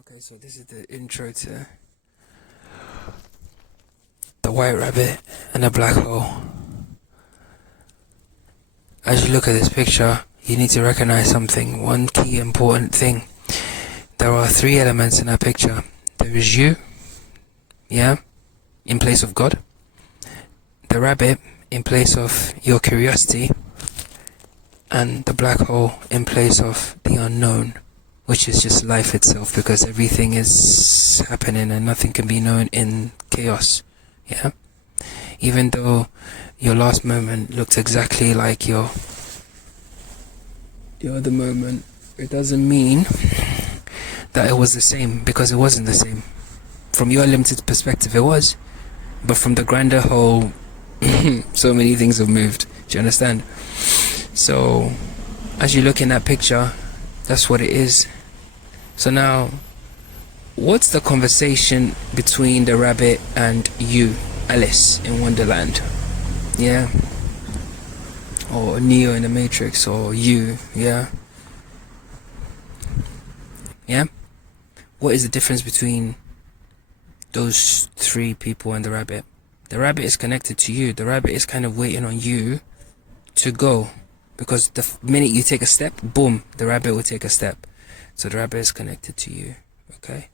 Okay, so this is the intro to the white rabbit and the black hole. As you look at this picture, you need to recognize something, one key important thing. There are three elements in that picture. There is you, in place of God. The rabbit, in place of your curiosity. And the black hole, in place of the unknown, which is just life itself, because everything is happening and nothing can be known in chaos. Even though your last moment looks exactly like your other moment, it doesn't mean that it was the same, because it wasn't the same. From your limited perspective it was, but from the grander whole, so many things have moved. Do you understand? So as you look in that picture, that's what it is. So now, what's the conversation between the rabbit and you, Alice in Wonderland? Or Neo in the Matrix, or you, What is the difference between those three people and the rabbit? The rabbit is connected to you. The rabbit is kind of waiting on you to go, because the minute you take a step, boom, the rabbit will take a step. So the rabbit is connected to you, okay?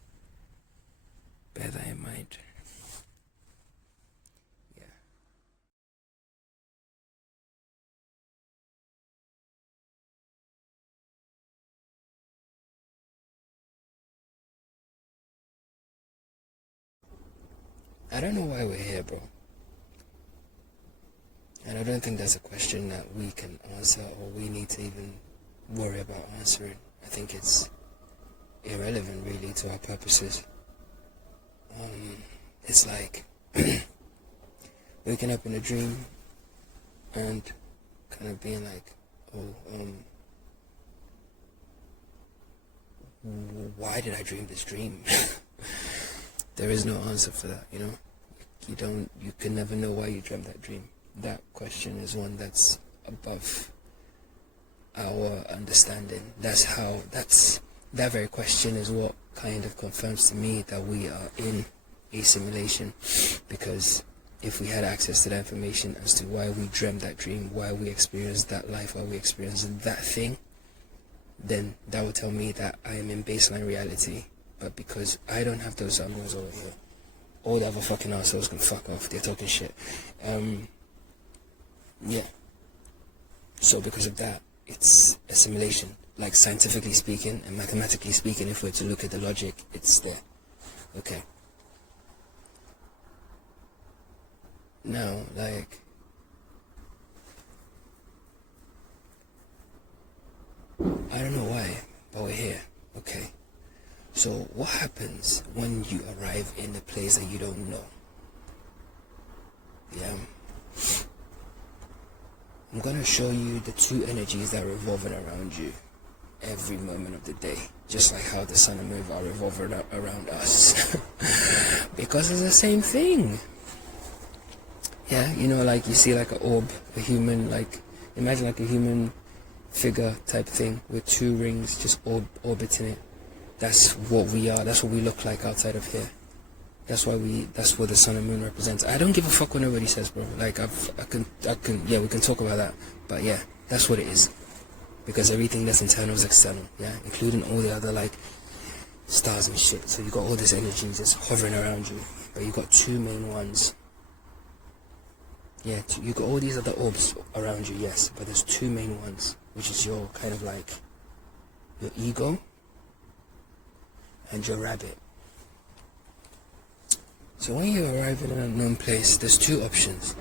Bear that in mind. I don't know why we're here, bro. And I don't think that's a question that we can answer or we need to even worry about answering. I think it's irrelevant really to our purposes. It's like waking up in a dream and kind of being like, why did I dream this dream? There is no answer for that, you can never know why you dreamt that dream. That question is one that's above our understanding. That very question is what kind of confirms to me that we are in a simulation, because if we had access to that information as to why we dreamt that dream, why we experienced that life, why we experienced that thing, then that would tell me that I am in baseline reality. But because I don't have those unknowns over here, all the other fucking assholes can fuck off, they're talking shit. So because of that, it's a simulation. Like scientifically speaking and mathematically speaking, if we're to look at the logic, it's there. Okay. Now, like, I don't know why, but we're here. Okay. So what happens when you arrive in a place that you don't know? I'm gonna show you the two energies that are revolving around you every moment of the day, just like how the sun and moon are revolving around us. Because it's the same thing. Like you see like an orb, a human, like imagine like a human figure type thing with two rings just orbiting it. That's what we are. That's what we look like outside of here. That's what the sun and moon represents. I don't give a fuck what nobody says, bro. Like we can talk about that. But yeah, that's what it is. Because everything that's internal is external, including all the other like stars and shit. So you got all this energy just hovering around you, but you got two main ones. You got all these other orbs around you, yes, but there's two main ones, which is your kind of like your ego and your rabbit. So when you arrive in an unknown place, there's two options.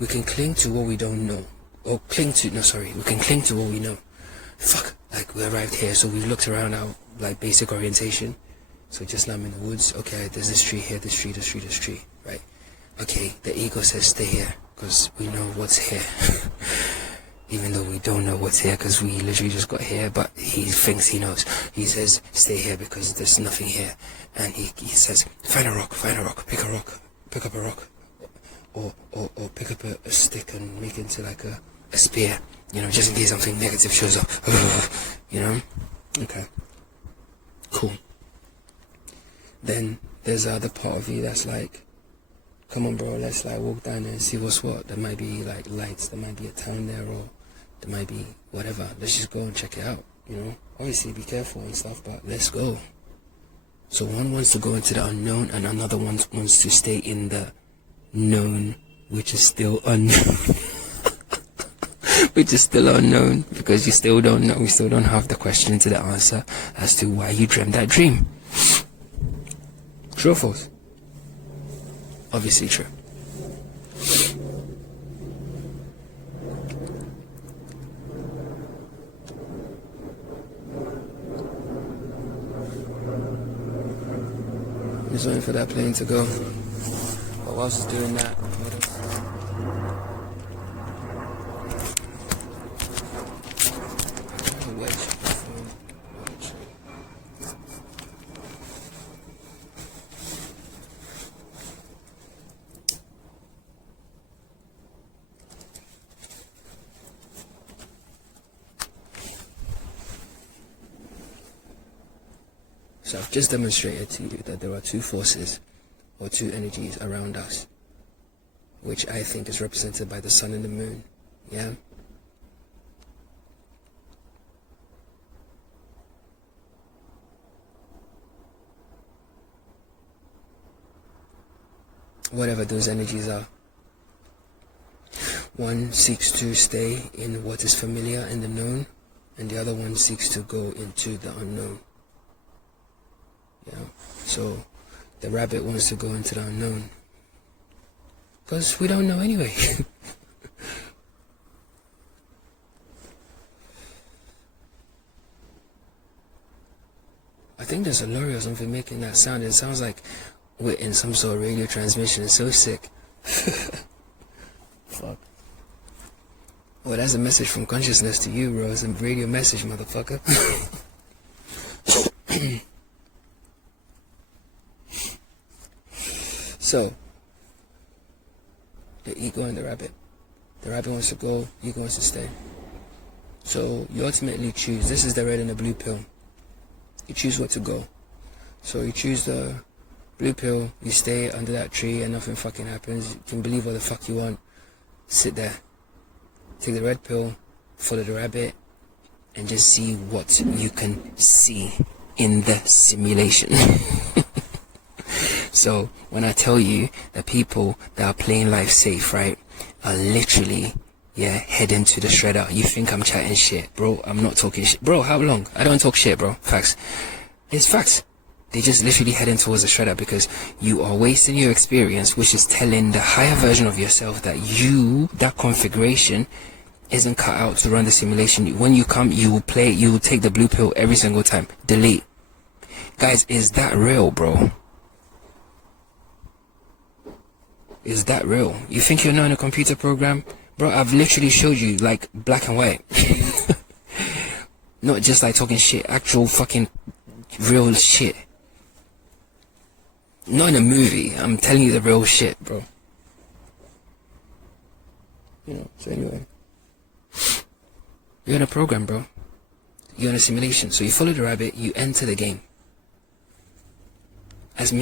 We can cling to what we don't know, or we can cling to what we know. Fuck, like we arrived here, so we looked around our like basic orientation. So just now I'm in the woods. Okay, there's this tree here, this tree, right? Okay, the ego says stay here, because we know what's here. Even though we don't know what's here, because we literally just got here, but he thinks he knows. He says stay here because there's nothing here, and he says find a rock, pick up a rock, or pick up a stick and make it into like a spear, just in case something negative shows up. Okay, cool. then there's the other part of you that's like, come on bro, let's like walk down there and see what's what. There might be like lights, there might be a town there, or there might be whatever. Let's just go and check it out, you know. Obviously be careful and stuff, but let's go. So one wants to go into the unknown, and another one wants to stay in the known, which is still unknown. Which is still unknown, because you still don't know, we still don't have the question to the answer as to why you dreamt that dream. True or false? Obviously true. Just waiting for that plane to go. But whilst it's doing that, so I've just demonstrated to you that there are two forces or two energies around us, which I think is represented by the sun and the moon. Yeah? Whatever those energies are. One seeks to stay in what is familiar and the known, and the other one seeks to go into the unknown. Yeah, so the rabbit wants to go into the unknown, because we don't know anyway. I think there's a lorry or something making that sound. It sounds like we're in some sort of radio transmission. It's so sick. Fuck. Well, that's a message from consciousness to you, bro. It's a radio message, motherfucker. So, the ego and the rabbit. The rabbit wants to go, ego wants to stay. So, you ultimately choose. This is the red and the blue pill. You choose what to go. So, you choose the blue pill, you stay under that tree and nothing fucking happens. You can believe what the fuck you want. Sit there. Take the red pill, follow the rabbit, and just see what you can see in the simulation. So when I tell you that people that are playing life safe, right, are literally, yeah, heading to the shredder, you think I'm chatting shit, bro. I'm not talking shit, bro. How long? I don't talk shit, bro. Facts. It's facts. They just literally heading towards the shredder because you are wasting your experience, which is telling the higher version of yourself that that configuration isn't cut out to run the simulation. When you come, you will play, you will take the blue pill every single time. Delete. Guys, is that real, bro? Is that real? You think you're not in a computer program? Bro, I've literally showed you like black and white. Not just like talking shit, actual fucking real shit. Not in a movie, I'm telling you the real shit, bro. You know, so anyway. You're in a program, bro. You're in a simulation. So you follow the rabbit, you enter the game. As some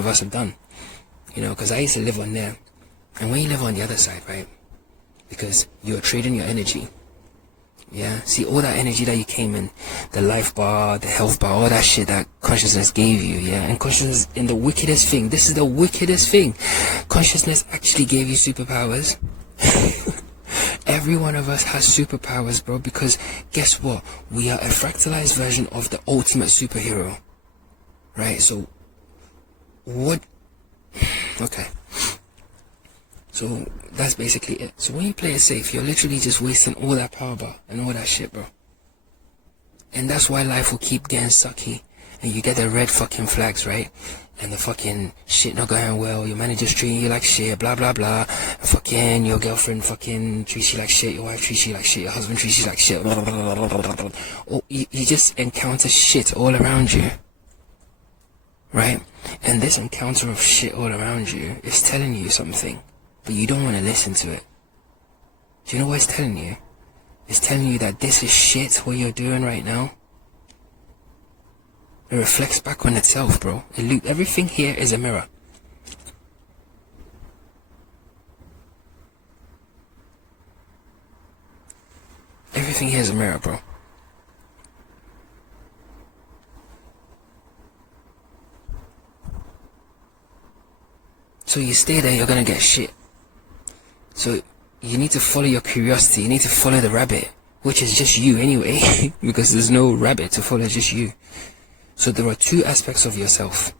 of us have done. You know, because I used to live on there. And when you live on the other side, right? Because you're trading your energy. Yeah, see all that energy that you came in, the life bar, the health bar, all that shit that consciousness gave you, yeah? And consciousness, in the wickedest thing, this is the wickedest thing. Consciousness actually gave you superpowers. Every one of us has superpowers, bro, because guess what? We are a fractalized version of the ultimate superhero. Right? So, what? Okay. So that's basically it. So when you play it safe, you're literally just wasting all that power bar and all that shit, bro. And that's why life will keep getting sucky. And you get the red fucking flags, right? And the fucking shit not going well. Your manager's treating you like shit, blah, blah, blah. And fucking your girlfriend fucking treats you like shit. Your wife treats you like shit. Your husband treats you like shit. Blah, blah, blah, blah, blah. Or you just encounter shit all around you. Right? And this encounter of shit all around you is telling you something. But you don't want to listen to it. Do you know what it's telling you? It's telling you that this is shit what you're doing right now. It reflects back on itself, bro. Everything here is a mirror. Everything here is a mirror, bro. So you stay there, you're gonna get shit. So you need to follow your curiosity. You need to follow the rabbit, which is just you anyway, because there's no rabbit to follow, just you. So there are two aspects of yourself: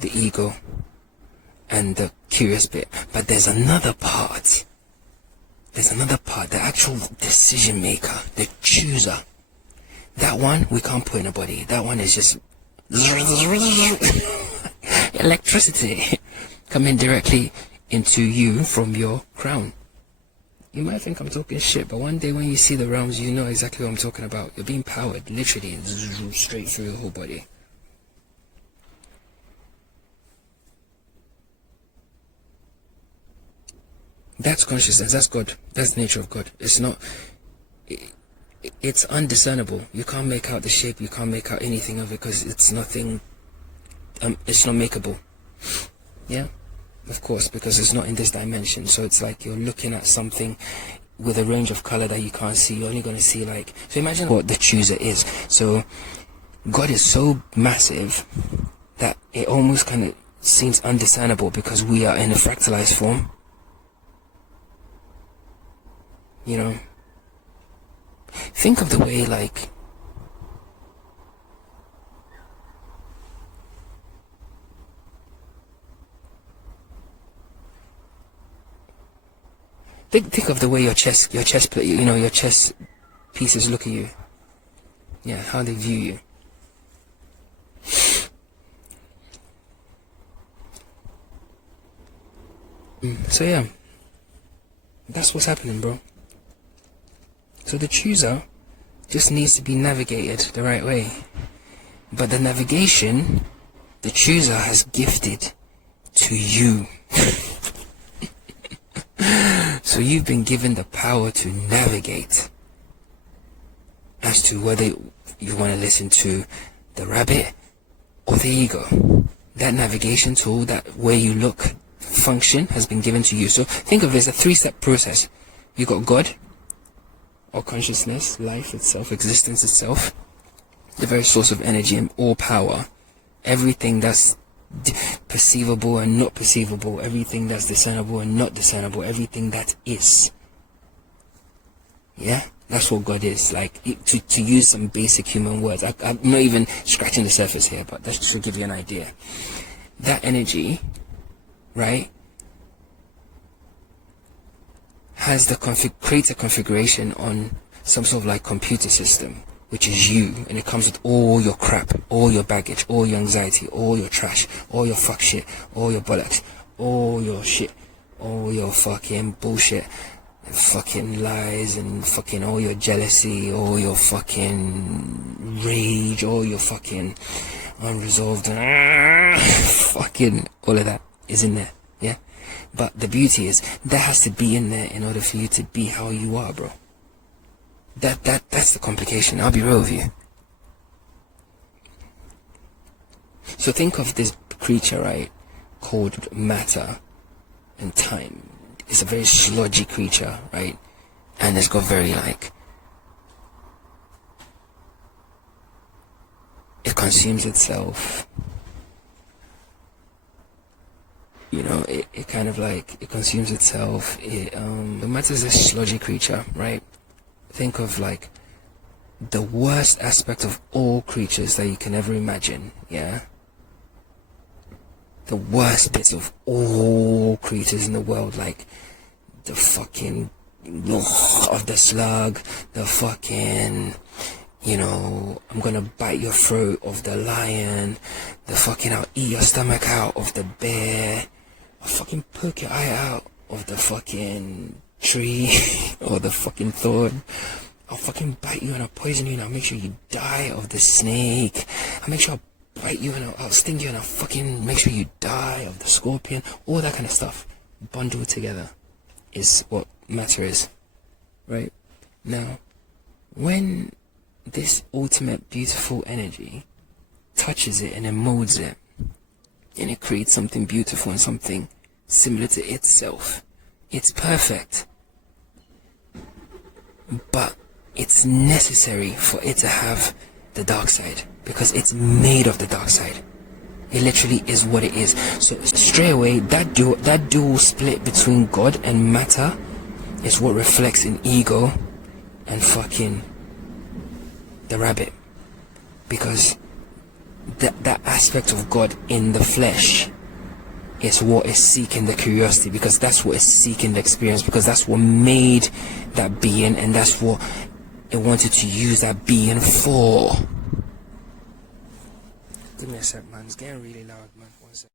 the ego and the curious bit. But there's another part. There's another part, the actual decision maker, the chooser. That one we can't put in a body. That one is just electricity coming directly into you from your crown. You might think I'm talking shit, but one day when you see the realms, you know exactly what I'm talking about. You're being powered, literally, straight through your whole body. That's consciousness, that's God, that's the nature of God. It's not, it's undiscernible. You can't make out the shape, you can't make out anything of it, because it's nothing, it's not makeable. Yeah, of course, because it's not in this dimension. So it's like you're looking at something with a range of color that you can't see. You're only going to see like, so imagine what the chooser is. So God is so massive that it almost kind of seems undiscernible, because we are in a fractalized form. You know, think of the way, like, think of the way your chess pieces look at you. Yeah, how they view you. So yeah, that's what's happening, bro. So the chooser just needs to be navigated the right way. But the navigation, the chooser has gifted to you. So you've been given the power to navigate as to whether you want to listen to the rabbit or the ego. That navigation tool, that way you look, function, has been given to you. So think of it as a three-step process. You got God, or consciousness, life itself, existence itself, the very source of energy and all power, everything that's perceivable and not perceivable, everything that's discernible and not discernible, everything that is. Yeah, that's what God is. Like, to use some basic human words, I'm not even scratching the surface here, but that should give you an idea. That energy, right, has creates a configuration on some sort of like computer system, which is you, and it comes with all your crap, all your baggage, all your anxiety, all your trash, all your fuck shit, all your bollocks, all your shit, all your fucking bullshit, and fucking lies, and fucking all your jealousy, all your fucking rage, all your fucking unresolved, fucking all of that is in there. Yeah. But the beauty is, that has to be in there in order for you to be how you are, bro. That's the complication. I'll be real with you. So think of this creature, right, called matter and time. It's a very sludgy creature, right? And it's got very, like, it consumes itself. You know, it kind of like, it consumes itself. The matter is a sludgy creature, right? Think of like the worst aspect of all creatures that you can ever imagine, yeah? The worst bits of all creatures in the world, like the fucking of the slug, the fucking, you know, I'm gonna bite your throat of the lion, the fucking I'll eat your stomach out of the bear, I'll fucking poke your eye out of the fucking tree or the fucking thorn. I'll fucking bite you and I'll poison you and I'll make sure you die of the snake. I'll make sure I'll bite you and I'll sting you and I'll fucking make sure you die of the scorpion. All that kind of stuff bundled together is what matter is, right? Now, when this ultimate beautiful energy touches it and it molds it, and it creates something beautiful and something similar to itself. It's perfect, but it's necessary for it to have the dark side, because it's made of the dark side. It literally is what it is. So straight away, that dual split between God and matter is what reflects in ego and fucking the rabbit, because that aspect of God in the flesh is what is seeking the curiosity, because that's what is seeking the experience, because that's what made that being, and that's what it wanted to use that being for. Give me a sec, man. It's getting really loud, man. One sec.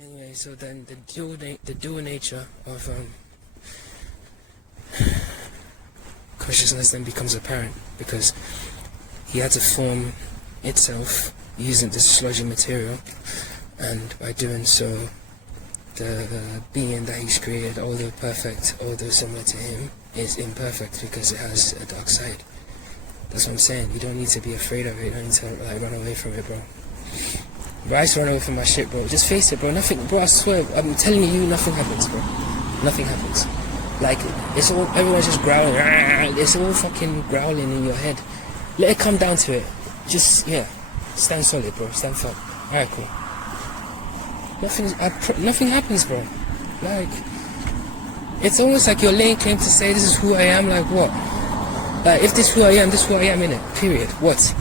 Anyway, so then the dual nature of consciousness then becomes apparent, because he had to form itself using this sludgy material, and by doing so, the being that he's created, although perfect, although similar to him, is imperfect because it has a dark side. That's what I'm saying. You don't need to be afraid of it. You don't need to like run away from it, bro. Bro, I used to run away from my shit, bro. Just face it, bro. Nothing, bro. I swear, I'm telling you, nothing happens, bro. Nothing happens. Like, it's all, everyone's just growling. It's all fucking growling in your head. Let it come down to it. Just, yeah. Stand solid, bro. Stand firm. Alright, cool. Nothing happens, bro. Like, it's almost like you're laying claim to say this is who I am. Like, what? Like, if this is who I am, this is who I am, innit? Period. What?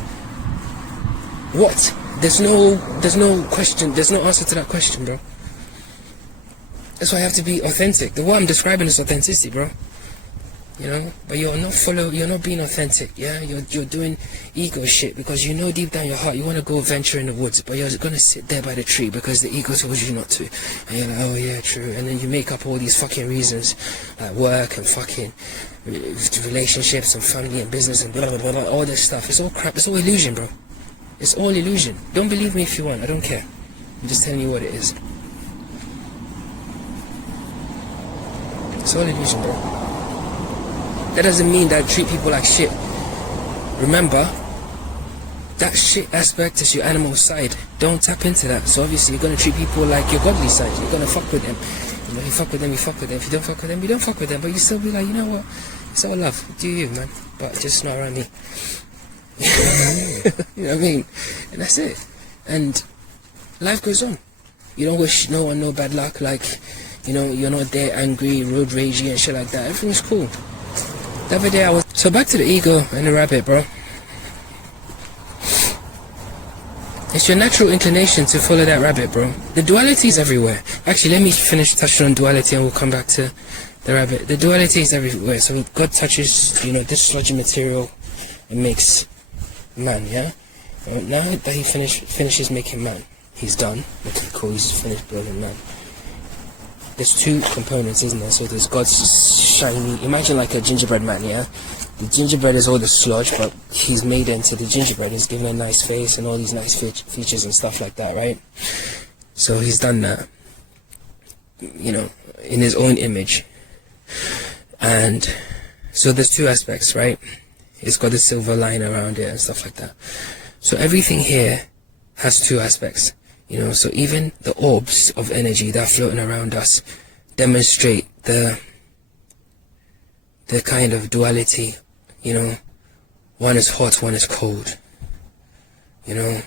There's no question. There's no answer to that question, bro. That's why I have to be authentic. The word I'm describing is authenticity, bro. You know, but you're not being authentic, yeah? You're doing ego shit because you know deep down your heart you want to go venture in the woods, but you're gonna sit there by the tree because the ego told you not to. And you're like, oh yeah, true. And then you make up all these fucking reasons, like work and fucking relationships and family and business and blah blah blah, all this stuff. It's all crap. It's all illusion, bro. It's all illusion. Don't believe me if you want. I don't care. I'm just telling you what it is. It's all illusion, bro. That doesn't mean that I treat people like shit. Remember, that shit aspect is your animal side. Don't tap into that. So obviously you're gonna treat people like your godly side. You're gonna fuck with them. You know, you fuck with them, you fuck with them. If you don't fuck with them, you don't fuck with them. But you still be like, you know what? It's all love. Do you, man? But just not around me. You know what I mean? And that's it. And life goes on. You don't wish no one no bad luck. Like, you know, you're not there angry, road ragey and shit like that. Everything's cool. The other day I was... So back to the ego and the rabbit, bro. It's your natural inclination to follow that rabbit, bro. The duality is everywhere. Actually, let me finish touching on duality and we'll come back to the rabbit. The duality is everywhere. So God touches, you know, this sludgy material and makes man, yeah? Now that he finishes making man, he's done. Okay, cool, he's finished building man. There's two components, isn't there? So there's God's shiny, imagine like a gingerbread man, yeah? The gingerbread is all the sludge, but he's made it into the gingerbread. He's given a nice face and all these nice features and stuff like that, right? So he's done that, you know, in his own image. And so there's two aspects, right? It's got a silver line around it and stuff like that. So everything here has two aspects. You know, so even the orbs of energy that are floating around us demonstrate the kind of duality, you know. One is hot, one is cold. You know.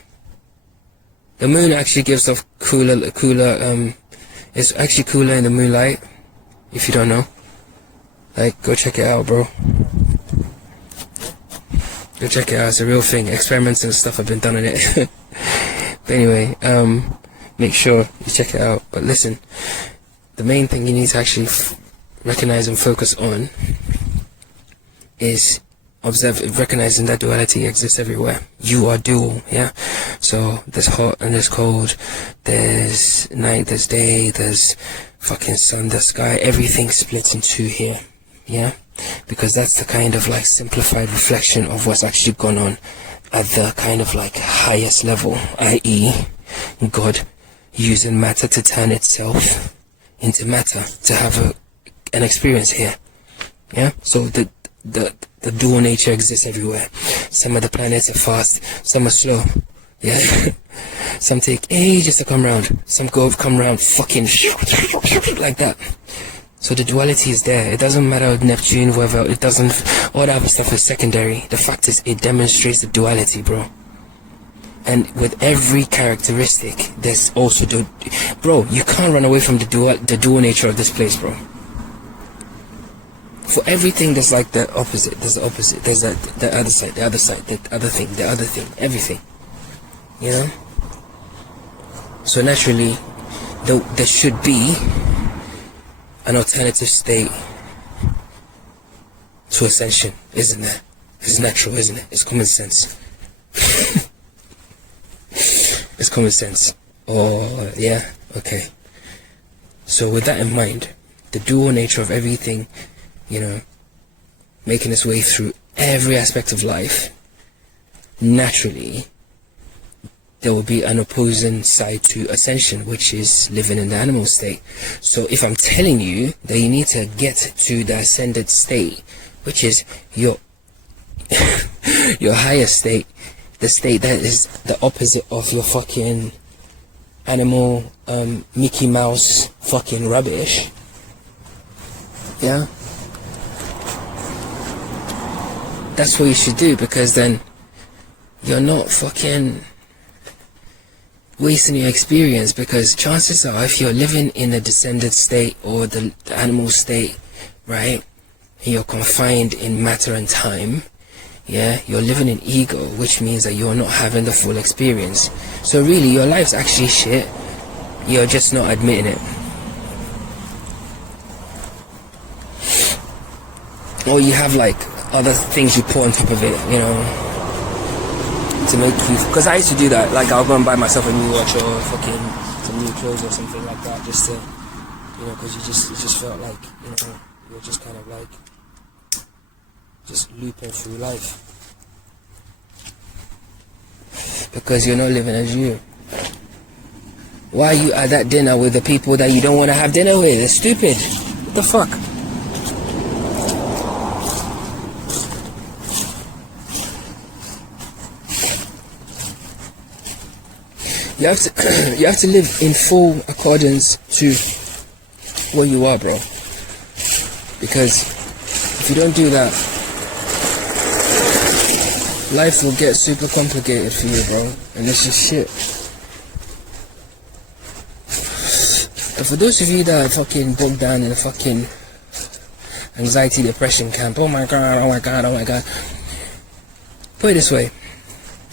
The moon actually gives off cooler, it's actually cooler in the moonlight, if you don't know. Like, go check it out, bro. Go check it out, it's a real thing. Experiments and stuff have been done on it. But anyway, make sure you check it out. But listen, the main thing you need to actually recognize and focus on is recognizing that duality exists everywhere. You are dual, yeah? So there's hot and there's cold, there's night, there's day, there's fucking sun, the sky, everything splits in two here, yeah? Because that's the kind of like simplified reflection of what's actually gone on at the kind of like highest level, i.e. God using matter to turn itself into matter to have an experience here, yeah? So the dual nature exists everywhere. Some of the planets are fast, some are slow. Yeah. Some take ages to come round. Some come round fucking like that. So the duality is there. It doesn't matter Neptune, whatever. It doesn't. All that other stuff is secondary. The fact is, it demonstrates the duality, bro. And with every characteristic, there's also bro. You can't run away from the dual nature of this place, bro. For everything, there's like the opposite. There's the opposite. There's the other side, the other side, the other thing, everything. You know. So naturally, there should be an alternative state to ascension, isn't there? It's natural, isn't it? It's common sense. It's common sense. Oh, yeah? Okay. So with that in mind, the dual nature of everything, you know, making its way through every aspect of life, naturally, there will be an opposing side to ascension, which is living in the animal state. So if I'm telling you that you need to get to the ascended state, which is your your higher state, the state that is the opposite of your fucking animal Mickey Mouse fucking rubbish, yeah, that's what you should do, because then you're not fucking wasting your experience. Because chances are, if you're living in a descended state or the animal state, right, and you're confined in matter and time, yeah, you're living in ego, which means that you're not having the full experience. So really, your life's actually shit. You're just not admitting it. Or you have like other things you put on top of it, you know, to make you, because I used to do that. Like, I'll go and buy myself a new watch or fucking some new clothes or something like that, just to, you know, because it just felt like, you know, you're just kind of like just looping through life, because you're not living as you. Why are you at that dinner with the people that you don't want to have dinner with? It's stupid. What the fuck? You have to live in full accordance to where you are, bro. Because if you don't do that, life will get super complicated for you, bro. And this is shit. And for those of you that are fucking bogged down in a fucking anxiety, depression camp, oh my god, oh my god, oh my god. Put it this way.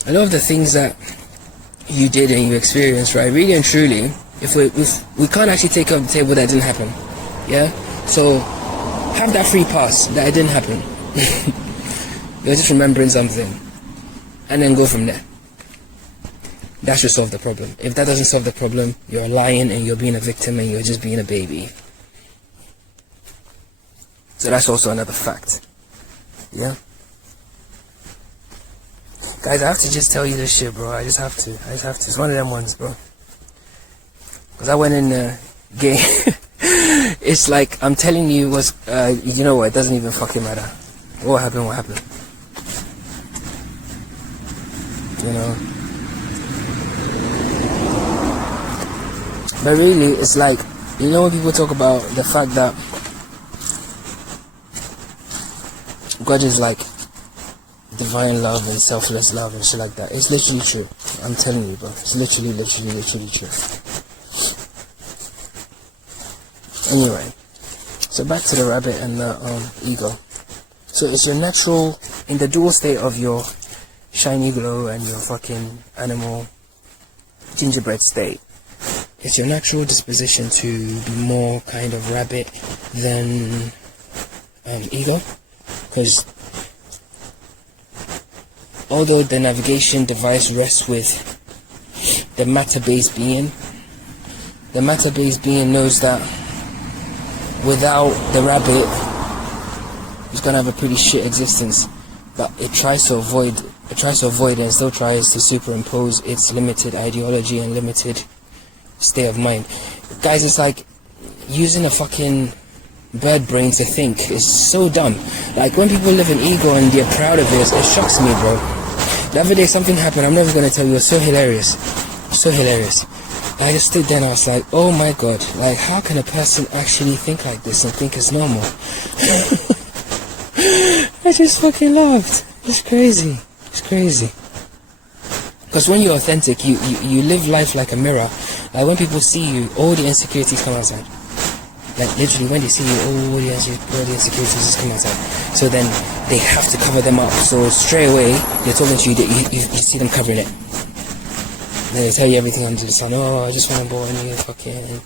A lot of the things that you did and you experienced, right, really and truly, if we can't actually take off the table that didn't happen, yeah, so have that free pass that it didn't happen. You're just remembering something, and then go from there. That should solve the problem. If that doesn't solve the problem, you're lying and you're being a victim and you're just being a baby. So that's also another fact, yeah. Guys, I have to just tell you this shit, bro. I just have to. It's one of them ones, bro. Because I went in the game. It's like, I'm telling you what's, you know what, it doesn't even fucking matter. What happened. You know? But really, it's like, you know when people talk about the fact that God is like divine love and selfless love and shit like that. It's literally true. I'm telling you, bro. It's literally true. Anyway, so back to the rabbit and the ego. So it's your natural, in the dual state of your shiny glow and your fucking animal gingerbread state, it's your natural disposition to be more kind of rabbit than ego. Because although the navigation device rests with the matter-based being, the matter-based being knows that without the rabbit, it's gonna have a pretty shit existence. But it tries to avoid it and still tries to superimpose its limited ideology and limited state of mind. Guys, it's like using a fucking bird brain to think. It's so dumb. Like when people live in ego and they're proud of this, it shocks me, bro. The other day something happened, I'm never gonna tell you, it was so hilarious. So hilarious. I just stood there and I was like, oh my god, like how can a person actually think like this and think it's normal? I just fucking laughed. It's crazy. It's crazy. Because when you're authentic, you live life like a mirror. Like when people see you, all the insecurities come outside. Like literally when they see you, all the insecurities just come outside. So then they have to cover them up. So straight away, they're talking to you, you see them covering it. They tell you everything under the sun. Oh, I just went on board and you fucking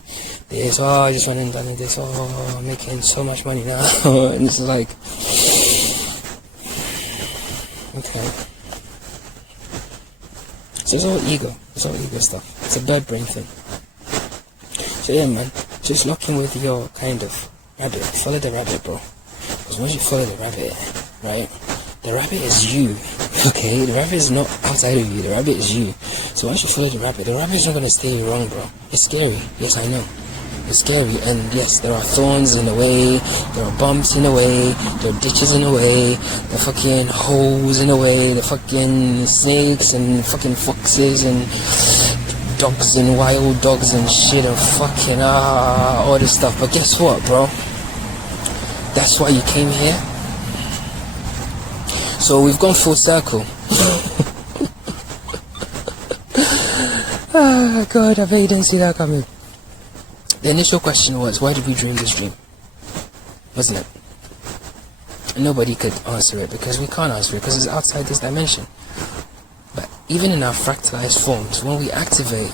this. Oh, I just went and done this. Oh, I'm making so much money now. And it's like, okay. So it's all ego. It's all ego stuff. It's a bird brain thing. So yeah, man. Just lock in with your kind of rabbit. Follow the rabbit, bro. Because once you follow the rabbit, right? The rabbit is you. Okay? The rabbit is not outside of you. The rabbit is you. So once you follow the rabbit is not going to steer you wrong, bro. It's scary. Yes, I know. It's scary. And yes, there are thorns in the way. There are bumps in the way. There are ditches in the way. There are fucking holes in the way. There are fucking snakes and fucking foxes and dogs and wild dogs and shit and fucking all this stuff. But guess what, bro? That's why you came here. So we've gone full circle. Ah, God, I bet you didn't see that coming. The initial question was, why did we dream this dream? Wasn't it? And nobody could answer it because we can't answer it because it's outside this dimension. But even in our fractalized forms, when we activate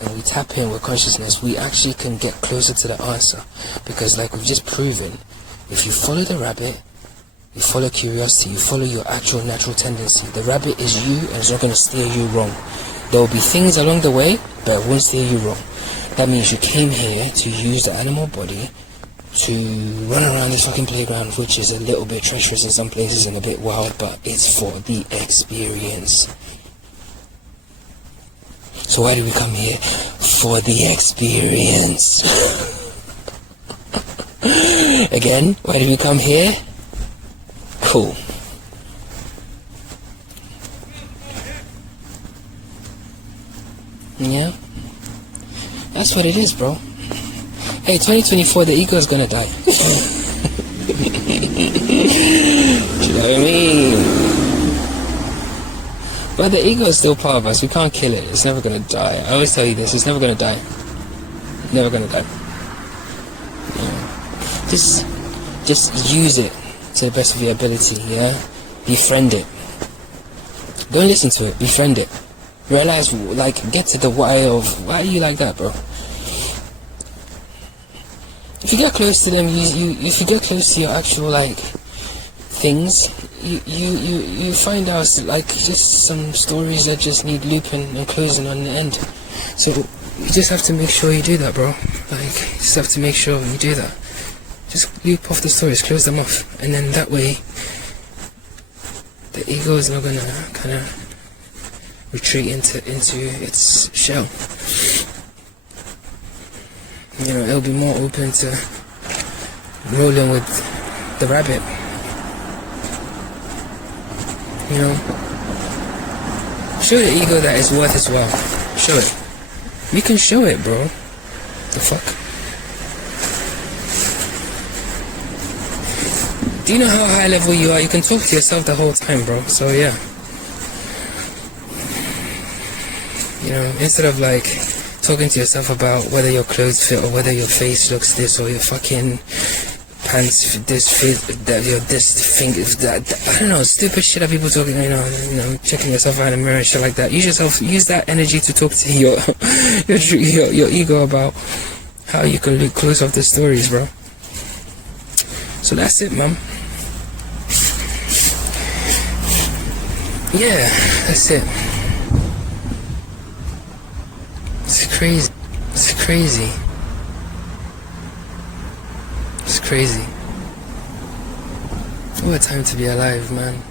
and we tap in with consciousness, we actually can get closer to the answer. Because like we've just proven, if you follow the rabbit, you follow curiosity, you follow your actual natural tendency, the rabbit is you and it's not going to steer you wrong. There will be things along the way, but it won't steer you wrong. That means you came here to use the animal body to run around this fucking playground, which is a little bit treacherous in some places and a bit wild, but it's for the experience. So why did we come here? For the experience. Again, why did we come here? Cool. Yeah, that's what it is, bro. Hey, 2024, the ego is gonna die. You know what I mean? But the ego is still part of us. We can't kill it. It's never gonna die. I always tell you this. It's never gonna die. Never gonna die. Yeah. Just use it to the best of your ability. Yeah. Befriend it. Don't listen to it. Befriend it. Realize, like, get to the why of why are you like that, bro. If you get close to them, if you get close to your actual like things, you find out like just some stories that just need looping and closing on the end. So you just have to make sure you do that, bro. Like you just have to make sure you do that. Just loop off the stories, close them off, and then that way the ego is not gonna kind of retreat into its shell. You know, it'll be more open to rolling with the rabbit. You know, show the ego that it's worth its while. Show it. We can show it, bro. The fuck? Do you know how high level you are? You can talk to yourself the whole time, bro. So yeah. You know, instead of like talking to yourself about whether your clothes fit or whether your face looks this or your fucking pants this fit, that your this thing is that, I don't know, stupid shit that people talking, you know, checking yourself out in the mirror and shit like that. Use that energy to talk to your ego about how you can look close off the stories, bro. So that's it, man. Yeah, that's it. It's crazy. It's crazy. It's crazy. What a time to be alive, man.